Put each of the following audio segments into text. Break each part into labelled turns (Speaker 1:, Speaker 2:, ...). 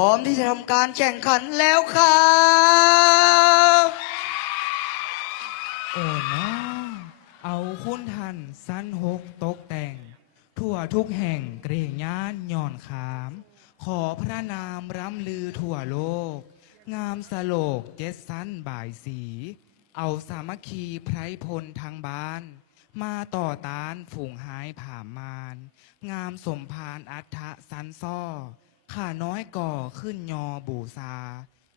Speaker 1: พร้อมที่จะทำการแข่งขันแล้วครับ
Speaker 2: โอ้น้อเอาคุณทันสั้นหกตกแต่ง ทั่วทุกแห่งเกรงย่านย่อนขาม ขอพระนามร่ำลือทั่วโลก งามสโลกเจ็ดสั้นบ่ายสี เอาสามัคคีไพรพลทางบ้าน มาต่อต้านฝูงหายผ่ามาน งามสมพานอัฏฐะสันซ่อ ข้าน้อยก่อขึ้นยอบูซา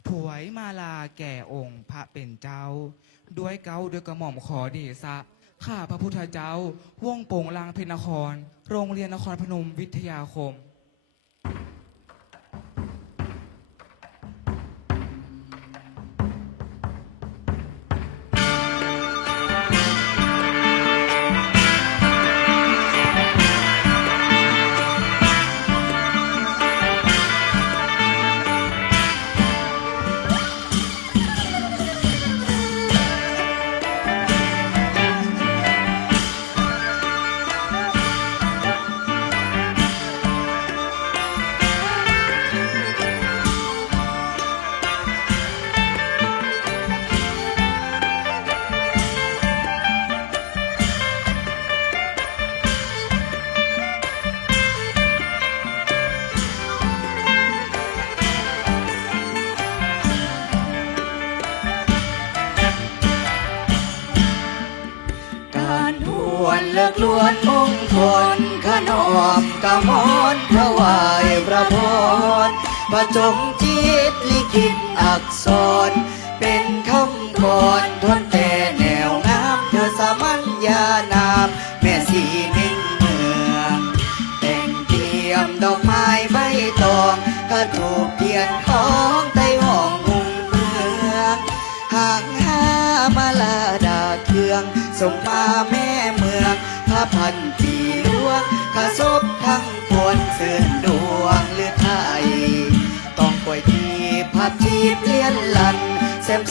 Speaker 2: ถวยมาลาแก่องค์พระเป็นเจ้า ด้วยเก้าด้วยกระหม่อมขอเดชะข้าพระพุทธเจ้า ว่องโป่งลางเพชรนคร โรงเรียนนครพนมวิทยาคม
Speaker 1: วนมงคลขนอมกะมอนถวายพระพรประจงจิตลิขิตอักษร เป็นคำกรทวนแต่แน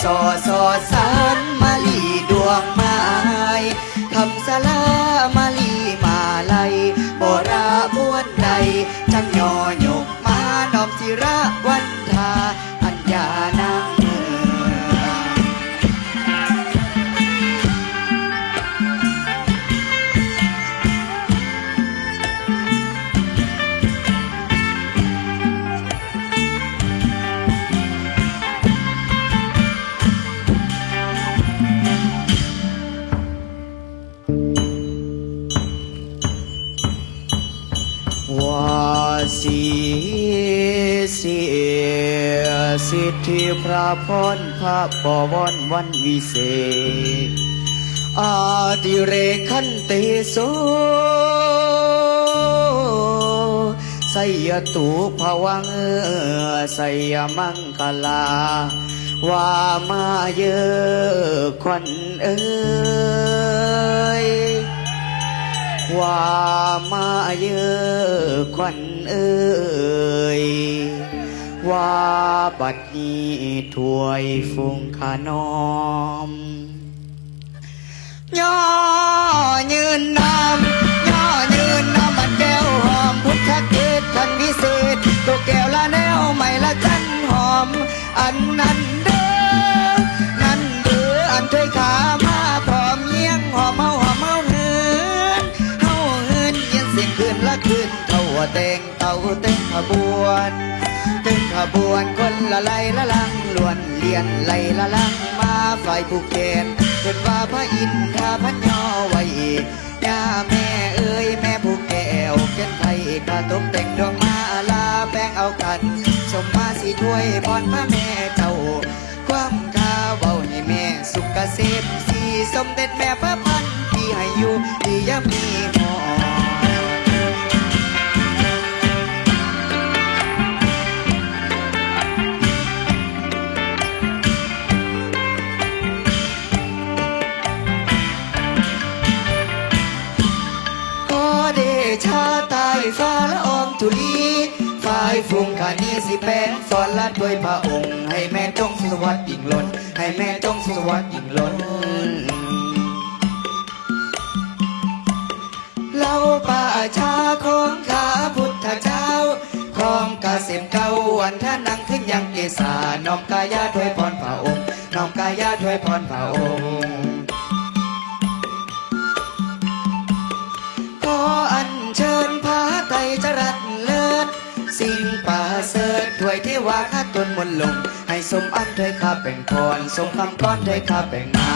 Speaker 1: สอสอสารมาลีดวงไม้คำสลามาลีมาไลยโบราบวนใดจังยอหยกมานอมศิระวัน พระพรพระบวรวันวิเศษ อาดิเรกขันติโสไสยตูภวังไสยมังคลา ว่ามาเยอะควันเอ้ยว่ามาเยอะควันเอ้ย ว่าบัดนี้ถวยฟุงขานอม ย่อยืนนำย่อยืนนำบัดแก้วหอม พุทธเกตทันวิเศษตัวแก้วละแนวใหม่ละจันหอม อันนั้นเด้อนั่นเด้ออันถ้วยขามาพร้อมเยี่ยงหอมเฮาหอมเฮาเฮือนเฮาเฮือนเย็นเสียงคืนละคืนเท่าแตงเต่าเต้นขบวน บวนคนละไลละลังล้วนเลียนไลละลังมาฝ่ายผู้เขนเกิดว่าพระอินทราพันยอไว้ย่าแม่เอ้ยแม่ผู้แก้วเกินไทยข้าตกแต่งดวงมาลาแป้งเอากันสมมาสีถ้วยพรพระแม่เจ้า ความข้าเบาให้แม่สุขเกษมสีสมเด็จแม่พระพันปีให้อยู่ดียามีหอ ชาตายฟ้าละอองธุลีฝ่ายฟุ้งขานีสิแปงสอนละด้วยพระองค์ ให้แม่จงสวัสดิ์ยิ่งล้น ให้แม่จงสวัสดิ์ยิ่งล้น เราป่าชาของข้าพุทธเจ้า ของกษษมเก้าวันท่านังขึ้นยังเกษาน้อมกายาถวยพรพระองค์ น้อมกายาถวยพรพระองค์ วยเทวาข้าตนมนลง ให้สมอันถวยข้าแบ่งพรสมคำก้อนถวยข้าแบ่งมา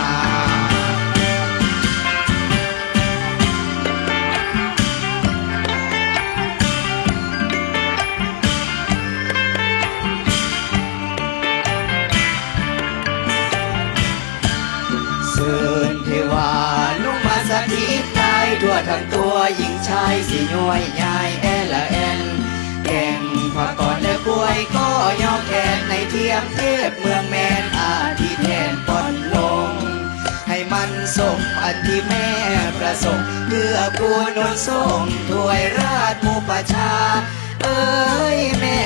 Speaker 1: เสิญเทวาลงมาสถิตกายทั่วทั้งตัวหญิงชายสิย้วยยายแอละแอน พระกรและกป่วยก็ย่อแขนในเทียมเทพเมืองแมนอาทิแทนปอนลง ให้มันสมอันที่แม่ประสงค์เพื่อกูนนทรงถวยราชมูประชา เอ้ยแม่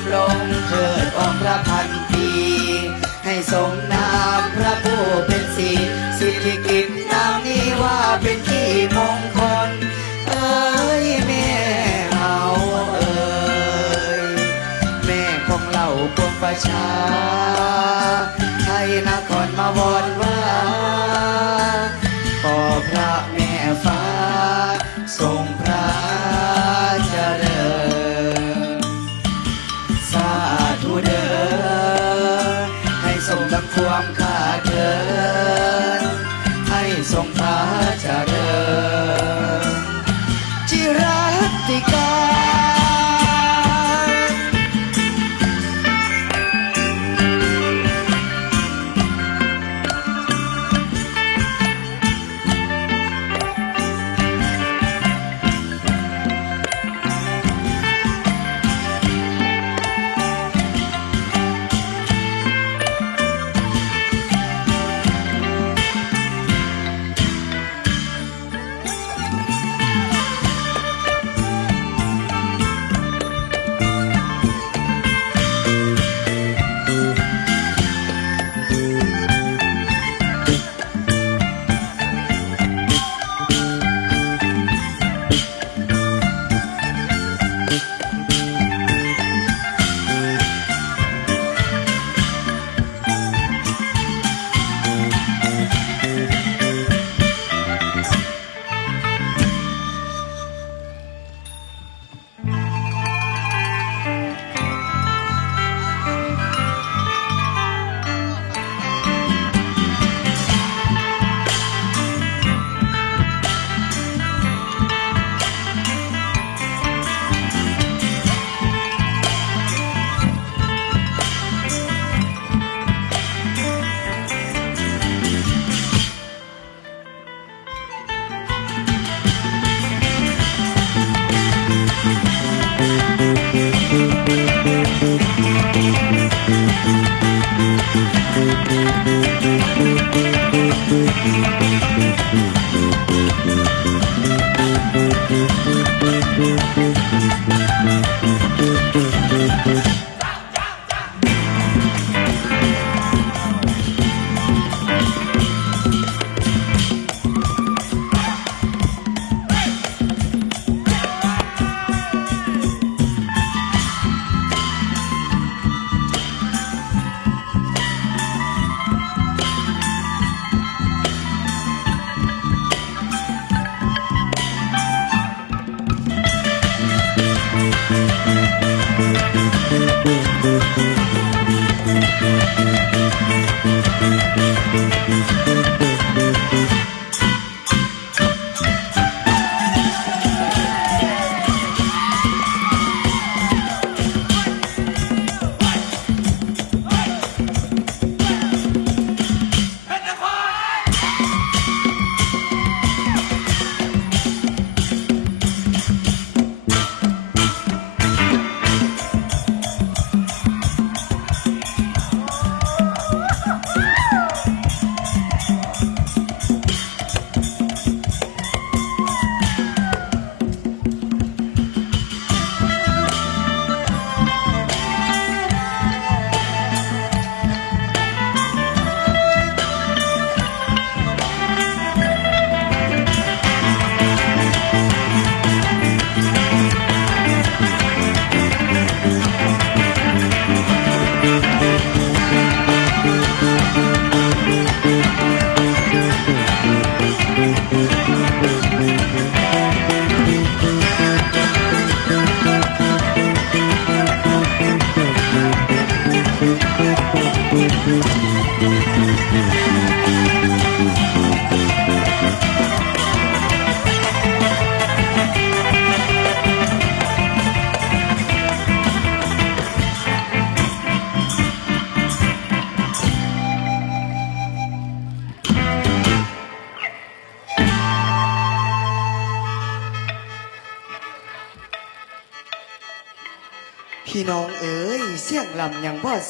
Speaker 1: ำลำลงเถิดองค์พระพันปี ให้สมนามพระผู้เป็นสีสิทธิกิจนามนี้ว่าเป็นที่มงคล เอ้ยแม่เอาเอ้ยแม่ของเราปวงประชา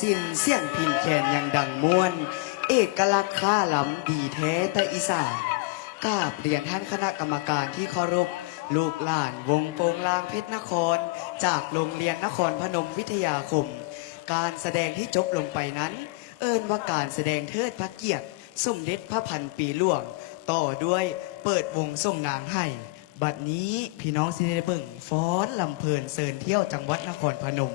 Speaker 1: สินเสียงพินแคนยังดังม้วน เอกลักษณ์ค่าลำดีแท้แต่อีสานกราบเรียนท่านคณะกรรมการที่เคารพลูกหลานวงโปงลางเพชรนคร จากโรงเรียนนครพนมวิทยาคม การแสดงที่จบลงไปนั้น เอิ้นว่าการแสดงเทิดพระเกียรติสมเด็จพระพันปีหลวง ต่อด้วยเปิดวงส่งนางให้ บัดนี้พี่น้องสิได้เบิ่งฟ้อนลำเพลินเซินเที่ยวจังหวัดนครพนม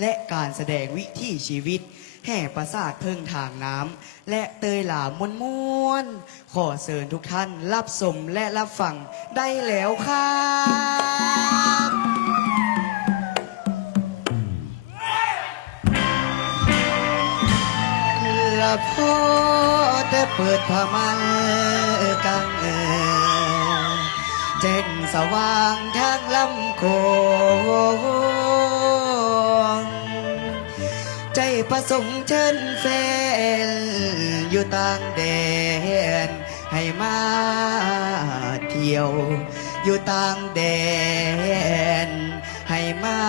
Speaker 1: และการแสดงวิถีชีวิต แห่ปราสาทเพิ่งทางน้ำและเตยหลามวนม้วนๆขอเชิญทุกท่านรับชมและรับฟังได้แล้วครับละพ่อแต่เปิดผ้ามัน สว่างทางลำโขงใจประสงค์เชิญแฟนอยู่ต่างแดน ให้มาเที่ยว อยู่ต่างแดน ให้มา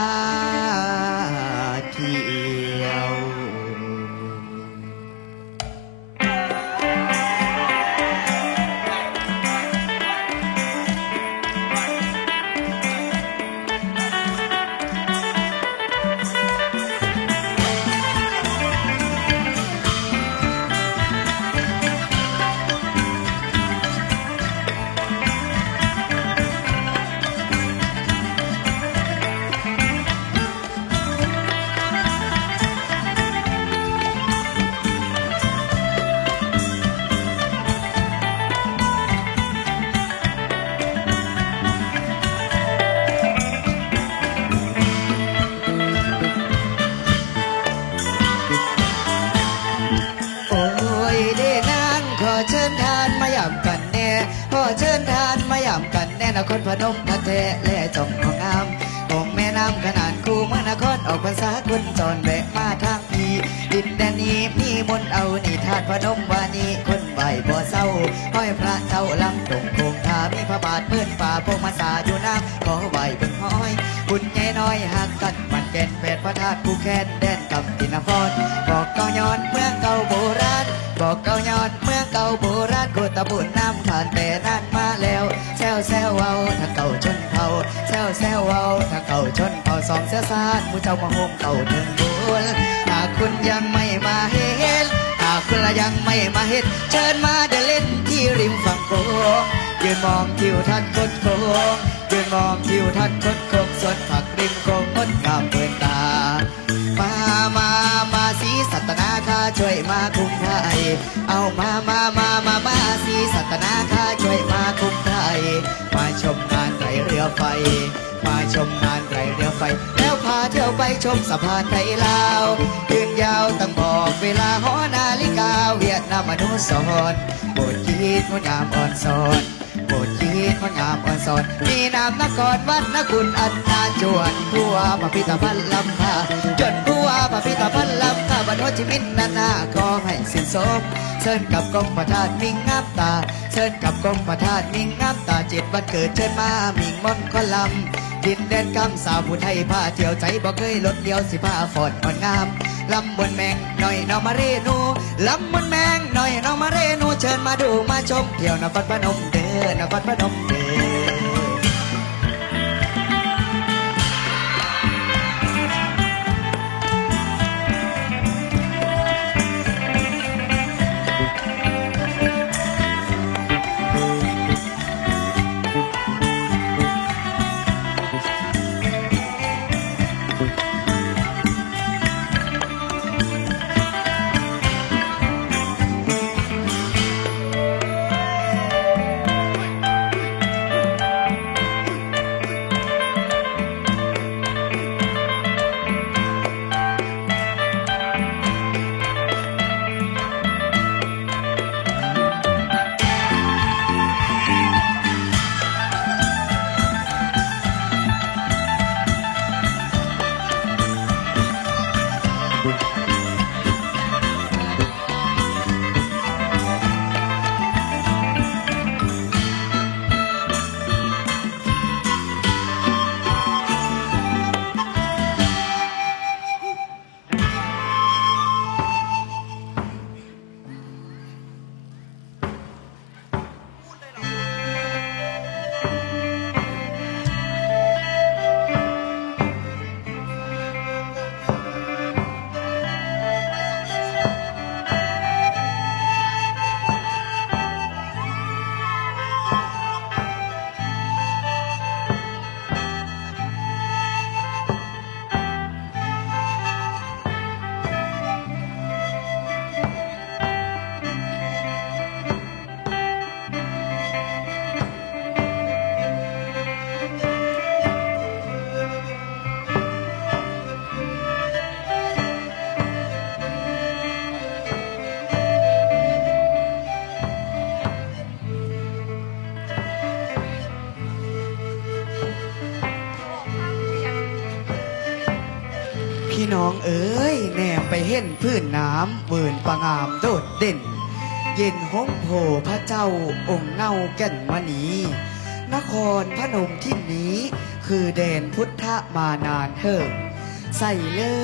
Speaker 1: กันพนมทักแท้และจอมของงามองค์แม่น้ำขนาดคูเมืองนครออกภาษาคนจรแวะมาทางพีดินแดนนี้มีมนต์เอานิทานพนมวานีคนไหวบ่เศร้าห้อยพระเจ้าลำตรงโคงคามีพระบาทเพื่อนป่าพงมาสาอยู่น้ำขอไหวเบิ่งห้อยบุญใหญ่น้อยหักกันมันแก่นแปดพระธาตุผู้แค้นแดนกับตินครบอกเก่าย้อนเมืองเก่าโบราณบอกเก่าย้อนเมืองเก่าโบราณโคตรบุญน้ำผ่านแต่นานมาแล้ว วแซวเว้าถ้าเก่าชนเผ่าแซวแซวเว้าถ้าเก่าชนเผ่าสองเสียสานมูเจ้ามาโฮมเก่าถึงบุญหากคุณยังไม่มาเห็นหากคุณยังไม่มาเห็นเชิญมาเดินเล่นที่ริมฝั่งโขงยืนมองทิวทัศน์คดโค้งยืนมองทิวทัศน์คดโค้งสวนผักริมโค้งงดงามเปินตามามามาสีสัตนาคาช่วยมาคุ้มไทยเอามามามามามาสีสัตนาคาช่วย รือไฟ มาชมงานไหลเรือไฟ แล้วพาเที่ยวไปชมสะพานไทยลาวยืนยาวตั้งบอกเวลาหอนาฬิกาเวียดนามอนุสรณ์บทคิดงดงามอ่อนสอน คนงามอ่อนสอนมีนามนกรวัดนคุณอันนาจวนผู้ว่าพระพิธภัณฑ์ลำพาจนผู้ว่าพระพิธภัณฑ์ลำพาบรรโจิมินนานาขอให้สิ้นสมเชิญกับกองประธานมิ่งงามตาเชิญกับกองประธานมิ่งงามตาจิตวันเกิดเชิญมามิ่งมอนคอลำ ดินแดนกำสาวผู้ไทยพาเที่ยวใจบ่เคยลดเดียวสิพาฟอดอ่อนงามลำบนแมงหน่อยนอมาเรนูลำบนแมงหน่อยนอมาเรนูเชิญมาดูมาชมเที่ยวนครพนมเด้อนครพนมเด้อ
Speaker 3: องเอ๋ยแนมไปเห็นพื้นน้ำเวินประงามโดดเด่น เย็นห้องโผพระเจ้าองค์เน่าแก่นมณีนครพนมที่นี้ คือแดนพุทธมานานเถิดใส่เลิ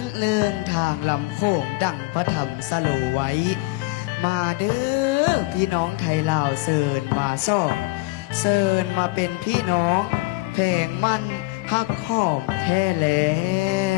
Speaker 3: นเลินทางลำโค้งดั่งพระธรรมสโลไว้ มาเด้อพี่น้องไทยลาวเซินมาซ่อเซินมาเป็นพี่น้องแพงมันหักหอมแท้แล้ว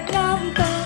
Speaker 1: trampa.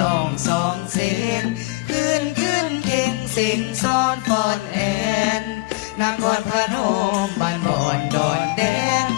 Speaker 1: ลองสองเสียงขึ้นขึ้นเก่งสิงซ้อนฟอนแอ
Speaker 3: นนางกอนพระนมบ้านบอนดอนแดง